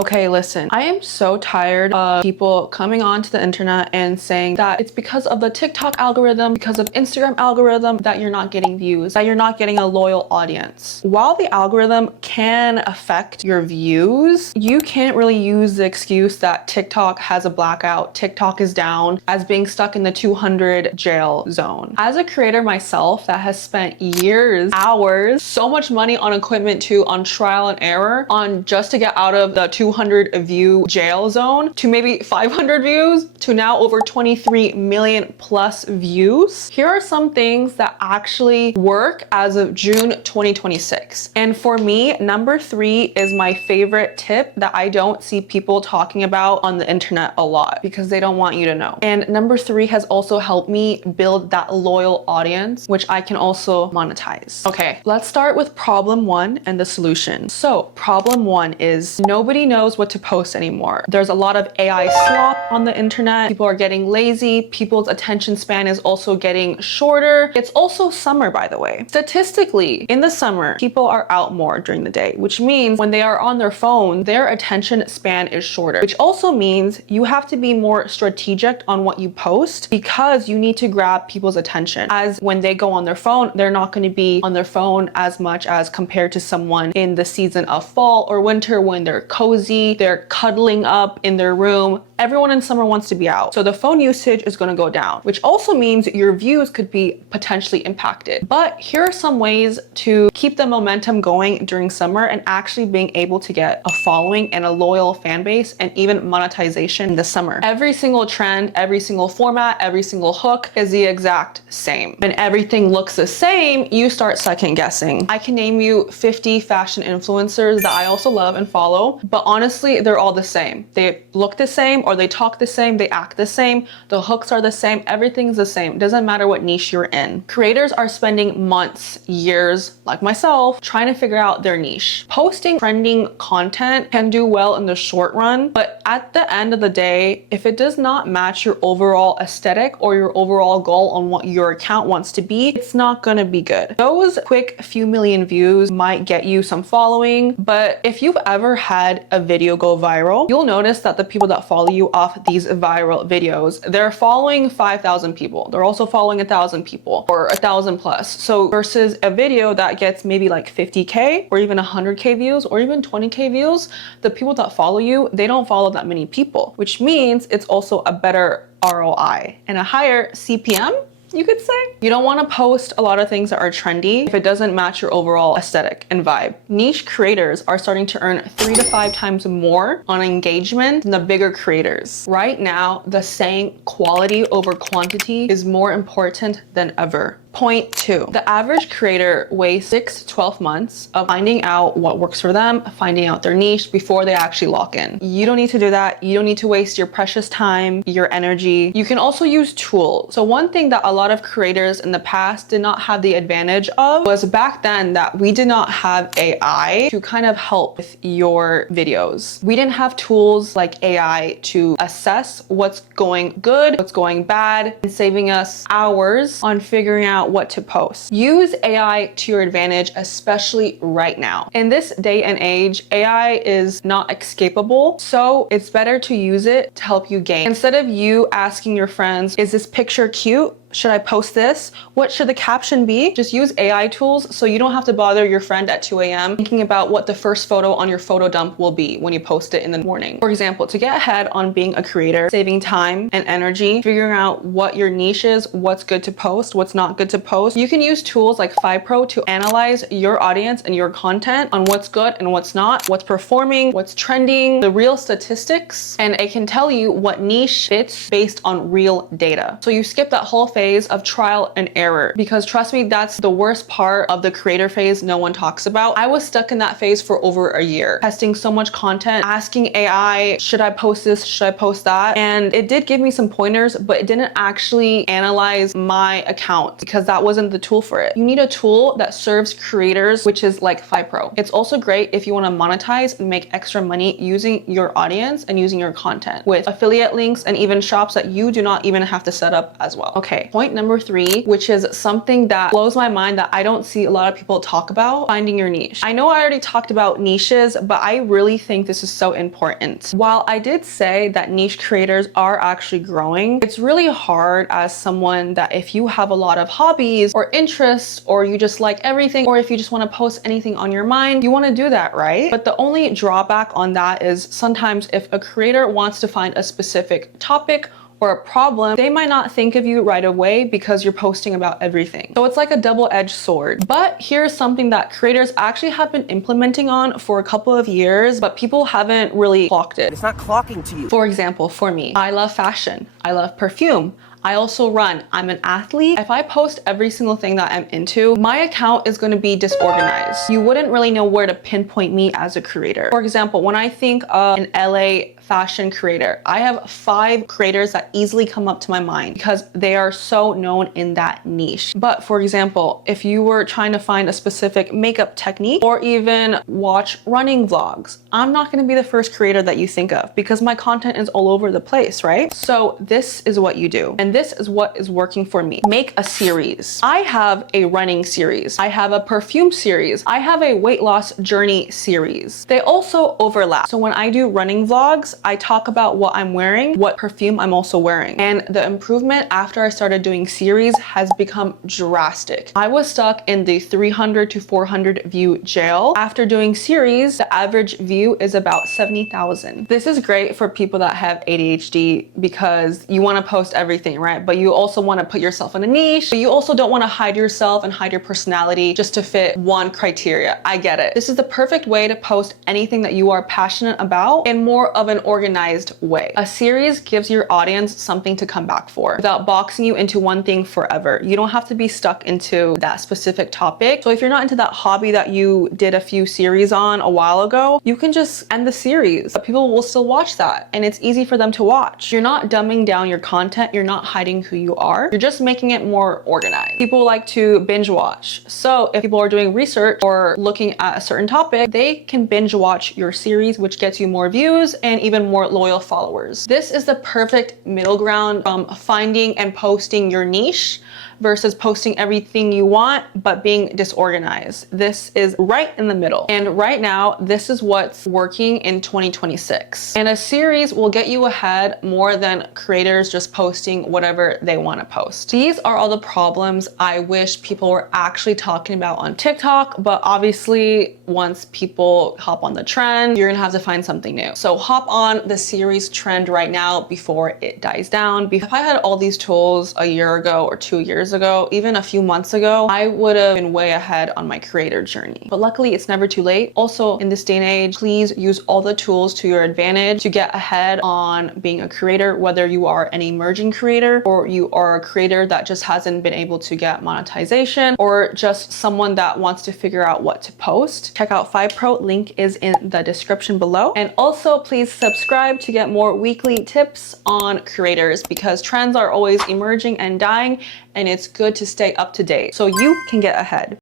Okay, listen, I am so tired of people coming onto the internet and saying that it's because of the TikTok algorithm, because of Instagram algorithm that you're not getting views, that you're not getting a loyal audience. While the algorithm can affect your views, you can't really use the excuse that TikTok has a blackout, TikTok is down, as being stuck in the 200 jail zone. As a creator myself that has spent years, hours, so much money on equipment too, on trial and error, on just to get out of the 200 view jail zone to maybe 500 views to now over 23 million plus views. Here are some things that actually work as of June 2026. And for me, number 3 is my favorite tip that I don't see people talking about on the internet a lot because they don't want you to know. And number 3 has also helped me build that loyal audience, which I can also monetize. Okay, let's start with problem 1 and the solution. So problem 1 is nobody knows what to post anymore. There's a lot of AI slop on the internet. People are getting lazy. People's attention span is also getting shorter. It's also summer, by the way. Statistically, in the summer, people are out more during the day, which means when they are on their phone, their attention span is shorter, which also means you have to be more strategic on what you post because you need to grab people's attention. As when they go on their phone, they're not going to be on their phone as much as compared to someone in the season of fall or winter when they're cozy, they're cuddling up in their room. Everyone in summer wants to be out. So the phone usage is going to go down, which also means your views could be potentially impacted. But here are some ways to keep the momentum going during summer and actually being able to get a following and a loyal fan base and even monetization in the summer. Every single trend, every single format, every single hook is the exact same. When everything looks the same, you start second guessing. I can name you 50 fashion influencers that I also love and follow, but honestly, they're all the same. They look the same, or they talk the same, they act the same, the hooks are the same, everything's the same. It doesn't matter what niche you're in. Creators are spending months, years, like myself, trying to figure out their niche. Posting trending content can do well in the short run, but at the end of the day, if it does not match your overall aesthetic or your overall goal on what your account wants to be, it's not gonna be good. Those quick few million views might get you some following, but if you've ever had a video go viral, you'll notice that the people that follow you off these viral videos, they're following 5,000 people. They're also following 1,000 people or 1,000 plus. So versus a video that gets maybe like 50K or even 100K views or even 20K views, the people that follow you, they don't follow that many people, which means it's also a better ROI and a higher CPM, you could say. You don't want to post a lot of things that are trendy if it doesn't match your overall aesthetic and vibe. Niche creators are starting to earn 3 to 5 times more on engagement than the bigger creators. Right now, the saying quality over quantity is more important than ever. Point 2, the average creator wastes 6 to 12 months of finding out what works for them, finding out their niche before they actually lock in. You don't need to do that. You don't need to waste your precious time, your energy. You can also use tools. So one thing that a lot of creators in the past did not have the advantage of was back then that we did not have AI to kind of help with your videos. We didn't have tools like AI to assess what's going good, what's going bad, and saving us hours on figuring out what to post. Use AI to your advantage, especially right now. In this day and age, AI is not escapable, so it's better to use it to help you gain. Instead of you asking your friends, is this picture cute? Should I post this? What should the caption be? Just use AI tools so you don't have to bother your friend at 2 a.m. thinking about what the first photo on your photo dump will be when you post it in the morning. For example, to get ahead on being a creator, saving time and energy, figuring out what your niche is, what's good to post, what's not good to post, you can use tools like Fypro to analyze your audience and your content on what's good and what's not, what's performing, what's trending, the real statistics, and it can tell you what niche fits based on real data. So you skip that whole phase of trial and error, because trust me, that's the worst part of the creator phase no one talks about. I was stuck in that phase for over a year, testing so much content, asking AI, should I post this, should I post that? And it did give me some pointers, but it didn't actually analyze my account because that wasn't the tool for it. You need a tool that serves creators, which is like Fypro. It's also great if you want to monetize and make extra money using your audience and using your content with affiliate links and even shops that you do not even have to set up as well. Okay, Point number 3, which is something that blows my mind that I don't see a lot of people talk about: finding your niche. I know I already talked about niches, but I really think this is so important. While I did say that niche creators are actually growing, it's really hard as someone that if you have a lot of hobbies or interests, or you just like everything, or if you just want to post anything on your mind, you want to do that, right? But the only drawback on that is sometimes if a creator wants to find a specific topic or a problem, they might not think of you right away because you're posting about everything. So it's like a double-edged sword. But here's something that creators actually have been implementing on for a couple of years, but people haven't really clocked it. It's not clocking to you. For example, for me, I love fashion. I love perfume. I also run. I'm an athlete. If I post every single thing that I'm into, my account is going to be disorganized. You wouldn't really know where to pinpoint me as a creator. For example, when I think of an LA fashion creator, I have 5 creators that easily come up to my mind because they are so known in that niche. But for example, if you were trying to find a specific makeup technique or even watch running vlogs, I'm not going to be the first creator that you think of because my content is all over the place, right? So this is what you do. And this is what is working for me. Make a series. I have a running series. I have a perfume series. I have a weight loss journey series. They also overlap. So when I do running vlogs, I talk about what I'm wearing, what perfume I'm also wearing. And the improvement after I started doing series has become drastic. I was stuck in the 300 to 400 view jail. After doing series, the average view is about 70,000. This is great for people that have ADHD because you want to post everything, right? But you also want to put yourself in a niche, but you also don't want to hide yourself and hide your personality just to fit one criteria. I get it. This is the perfect way to post anything that you are passionate about in more of an organized way. A series gives your audience something to come back for without boxing you into one thing forever. You don't have to be stuck into that specific topic. So if you're not into that hobby that you did a few series on a while ago, you can just end the series, but people will still watch that and it's easy for them to watch. You're not dumbing down your content. You're not hiding who you are. You're just making it more organized. People like to binge watch. So if people are doing research or looking at a certain topic, they can binge watch your series, which gets you more views and even more loyal followers. This is the perfect middle ground from finding and posting your niche versus posting everything you want but being disorganized. This is right in the middle. And right now, this is what's working in 2026. And a series will get you ahead more than creators just posting whatever they want to post. These are all the problems I wish people were actually talking about on TikTok, but obviously once people hop on the trend, you're gonna have to find something new. So hop on the series trend right now before it dies down. If I had all these tools a year ago or 2 years ago, even a few months ago, I would have been way ahead on my creator journey. But luckily, it's never too late. Also, in this day and age, please use all the tools to your advantage to get ahead on being a creator, whether you are an emerging creator or you are a creator that just hasn't been able to get monetization, or just someone that wants to figure out what to post. Check out Fypro, link is in the description below. And also please subscribe to get more weekly tips on creators because trends are always emerging and dying, and it's good to stay up to date so you can get ahead.